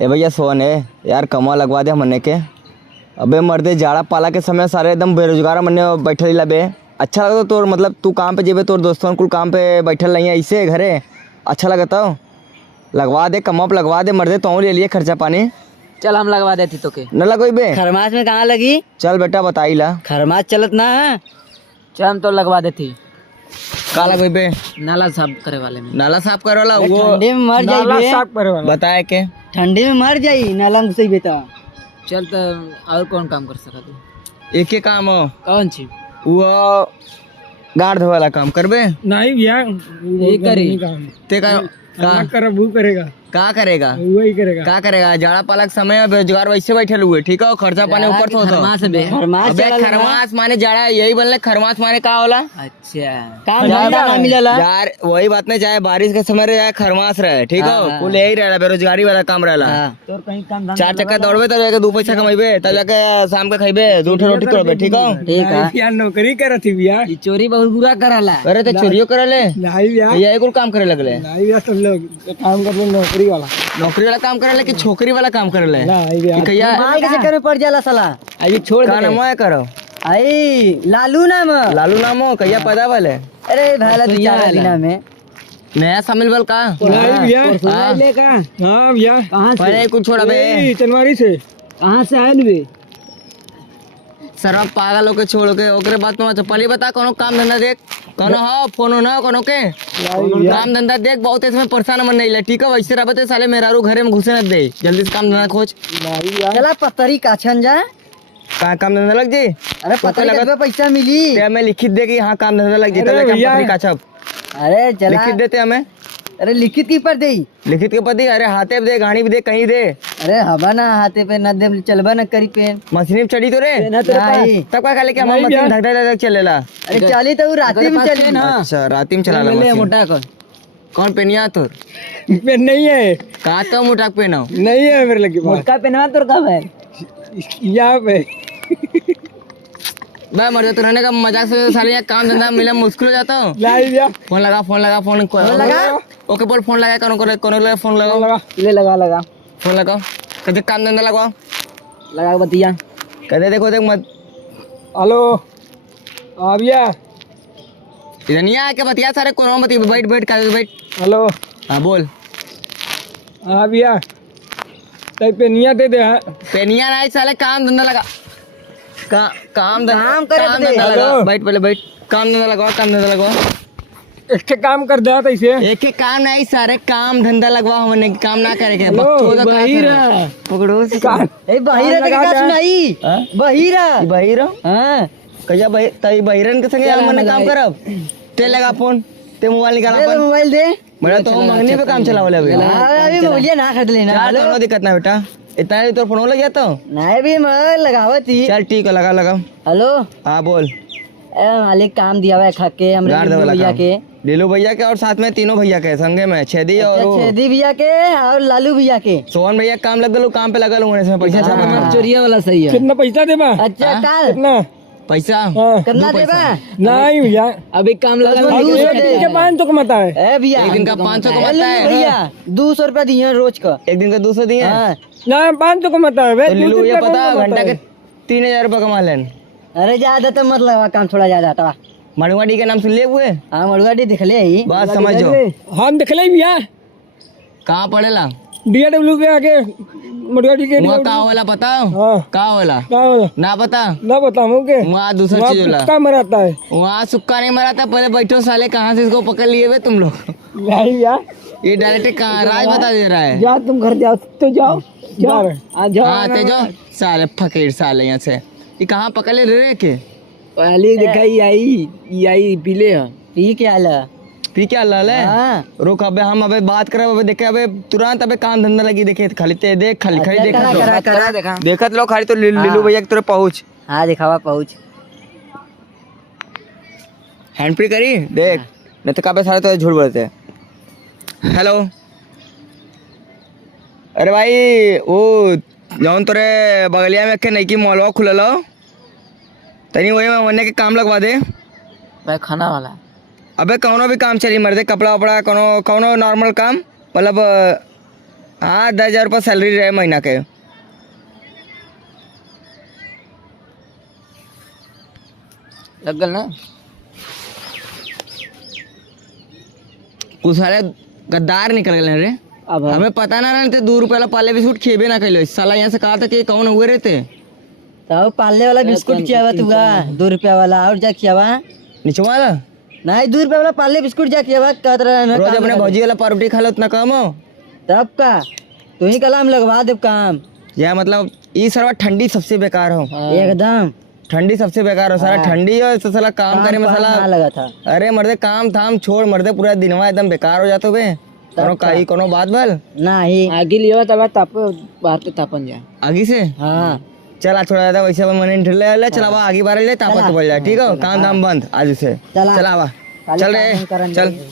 ए भैया सोन है यार, कमा लगवा दे हमने के। अबे मर्दे जाड़ा पाला के समय सारे एकदम बेरोजगार मने बैठल ला बे। अच्छा लगता तोर मतलब तू काम पे जेबे, तोर दोस्तों कुल काम पे बैठल नहीं है ऐसे घरे, अच्छा लगता हो? लगवा दे, कम अप लगवा दे मर्दे, तो ले लिए खर्चा पानी। चल हम लगवा देती तो के न लगोई बे। खरमास में कहाँ लगी? चल बेटा बताई ला। खरमास चलत ना है। चल हम तो लगवा देती। का लगोई बे? नाला साफ करे वाले में। नाला साफ करे वाला वो ठंडी में मर जाई। बताए के ठंडी में मर जाई नाला में सही बेटा। चल तो और कौन काम कर सका तू? एक ही काम हो कौन ची? वो गाड़ धोए वाला काम करबे। नहीं भैया ये करी ते का कर वो करेगा, का करेगा? वही करेगा। का करेगा? जाड़ा पालक समय में बेरोजगार वैसे बैठे हुए, ठीक है, खर्चा पानी ऊपर तो होता। खरमास बे। खरमास अबे चलल ना। खरमास माने जाड़ा, यही बोलने खरमास माने का होला? अच्छा काम धंधा ना मिलला। यार वही बात नहीं, चाहे बारिश के समय रहे चाहे खरमास रहे, ठीक है, कुल यही रहला, बेरोजगारी वाला काम रहला। तोर कहीं काम चार चक्कर दौड़बे तब जाके दो पैसा कमाइबे, तब जाके शाम के खाइबे, दो ठो रोटी करबे, ठीक है। ठीक है। भैया नौकरी करत थी भैया। ये चोरी बहुत बुरा कराला। अरे तो चोरियो करे ले, नहीं भैया, यही कुल काम करे लगले। नहीं भैया, सब लोग काम कर लो नौकरी वाला। नौकरी वाला काम करे ले कि छोकरी वाला काम करे ले? नहीं भैया, कि कहिया माल के चक्कर में पड़ जाला साला। अभी छोड़ का दे। नाम है करो? आई लालू नाम। लालू नाम हो, कहिया पैदा वाले? अरे भाला तो दो यार चार दिना में। नया शामिल बल का? नहीं भैया। हाँ। हाँ भैया, कहाँ से? पहले कुछ छोड़ा बे। यही जनवरी से। कहाँ से आयल बे? सरवा पागल होके छोड़ के ओकरे बात में पहले बता, कोनो काम धंधा देख, कोनो हो फोन ना कोनो के काम धंधा देख, बहुत इसमें परेशान मन नहीं ले, ठीक है, वैसे रहते साले मेहरारू घरे में घुसे न दे, जल्दी से काम धंधा खोज। चला पतरी काछन जा। का काम धंधा लग जी? अरे पतरी का पैसा मिली। ते हमें लिखित दे कि हाँ काम धंधा लग जी, अरे तब भैया। पत्री काछब अरे चला। लिखित देते हमें। अरे लिखित की पर दे। लिखित के पति, अरे हाथे पे दे, गाड़ी भी दे, कहीं दे, अरे हवा ना हाथे पे न दे, चलबा न करी पे। मशीन में चढ़ी तो रे नहीं। तब का खाली कि हमारा मशीन धक धक धक चलेला। अरे चली तो राती में चली ना। अच्छा राती में चला ले मोटा कर। कौन पेनिया तो पेन नहीं है, का तो मोटा पेना नहीं है मेरे लगे पास। मोटका पहनवा तोर कब है? यहाँ पे मैं मर जाता रहने का मजाक से, साले यहाँ काम धंधा मिला मुश्किल हो जाता हूँ। नहीं भैया, फोन लगा ओके बोल, फोन लगा कोनो लगा फोन लगाओ, लगा। ले लगा फोन लगाओ, कहते काम धंधा लगाओ, लगा बतिया। कहते देखो देख मत हेलो। हाँ भैया, इधर नहीं आके बतिया, सारे कोनो मत बैठ बैठ कर बैठ। हेलो। हाँ बोल। हाँ भैया, तब पेनिया दे दे। हाँ। पेनिया नहीं साले, काम धंधा लगा, काम धंधा लगा, हेलो। बैठ पहले बैठ, काम धंधा लगाओ, काम धंधा लगाओ। एक काम कर दे ऐसे। एक ही काम नहीं, सारे काम धंधा लगवाओ, हमने काम ना करेंगे। हेलो, पकड़ो से काम। ए बहिरा के का सुनाई? हाँ? बहिरा। बहिरो हां कहिया तई बहिरन के संगे हमने काम करब। ते लगा फोन, ते मोबाइल निकाल दे अपन। मोबाइल दे। मेरा तो मंगनी पे काम चला वाला अभी। अभी बोलिए ना खरीद लेना। यार कोनो दिक्कत ना बेटा, इतना ही तो फोन लग गया तो। नहीं भी मैं लगावत ही। चल ठीक है, लगा लगा। हेलो। हाँ बोल। ए मालिक काम दिया हुआ है खा के हमरे गाड़ दे वाला भैया काम। के। लीलू भैया के और साथ में तीनों भैया के संगे में छेदी और वो छेदी भैया के और लालू भैया के। सोहन भैया काम लग गलो, काम पे लगल हूँ, इसमें पैसा छापा। चोरिया वाला सही है। कितना पैसा दे बा? अच्छा काल कितना? पैसा हाँ। करना देबा? नहीं भैया, अभी काम लगा। बस बंदूक एक दिन के 500 कमाता है। ए भैया एक दिन का 500 कमाता लालू है भैया 200 रुपया दिए रोज का। एक दिन का 200 दिए। हाँ। ना 500 कमाता है। तो लीलू भैया पता घंटा के 3000 रुपया कमा लेन। अरे ज्यादा तो मत लगा काम, थोड़ा ज्यादा था। मड़ुआडी के नाम सुन लिए हुए, हाँ मड़ुआडी देख ले ही। बात समझो। हम देख ले भैया, कहाँ पड़ेला DW पे आके मडगाड़ी के वहाँ का होला पता? हाँ। का होला क्या होला? ना पता? ना बताऊँ के वहाँ दूसरा चीज होला, कुत्ता मराता है। वहाँ सुक्का नहीं मरा था। पहले बैठो साले, कहाँ से इसको पकड़ लिए हुए तुम लोग? नहीं भैया, ये डायरेक्ट कहाँ राज बता दे रहा है। जा तुम घर जाओ तो जाओ जाओ हाँ ते जो साले फकीर साले यहाँ से ये कहाँ पकड़ ले रे के? पहले देखा ये आई पीले है। पी क्या ला? पी क्या लाल है? हाँ। रुक अबे, हम अबे बात करे, अबे देखे, अबे तुरंत अबे काम धंधा लगी। देखे खाली ते देख, खाली खड़ी देख करा देखा। देखत लो खाली तो लीलू भैया की तरफ पहुँच। हाँ दिखावा पहुँच। हैंड फ्री करी देख, नहीं तो काबे सारे तो झूठ बोलते हैं। हेलो, अरे भाई वो जौन तोरे बगलिया में के नई मॉलवा खुलल हो, तनी वही में वन्ने के काम लगवा दे। भाई खाना वाला। अबे कौनो भी काम चली मर्दे, कपड़ा वपड़ा, कोनो कोनो नॉर्मल काम, मतलब हाँ 10,000 रुपये सैलरी रहे महीना के। लग गल ना। कुछ सारे गद्दार निकल गए रे। अब हमें पता ना रहते 2 रुपये वाला पाले बिस्कुट खेबे ना कैलो। साला यहाँ से कहा था कि कौन हुए रहते तब पाले वाला बिस्कुट खियावा तू 2 रुपया वाला और जा खियावा नीचे वाला नहीं 2 रुपया वाला पाले बिस्कुट जा खियावा कहत रहा रोज अपने भौजी वाला पावरोटी खा लो उतना कम हो। तब का तू ही कलाम लगवा दे काम यह मतलब ये सारा ठंडी सबसे बेकार हो। एकदम ठंडी सबसे बेकार हो सारा ठंडी हो तो साला काम करे में ना साला। लगा था। अरे मर्दे काम थाम छोड़ मर्दे पूरा दिनवा एकदम बेकार हो जातो बे। कोनो काई कोनो बात बल नहीं आगे लियो तब ताप बाहर तो तापन जा। आगे से हाँ चला छोड़ा जाता वैसे मैंने ले चलावा आगे बार ले तापत तो बढ़ जाए। ठीक है काम धाम बंद आज से चला। चलावा चल रे काम करन चल। जाए।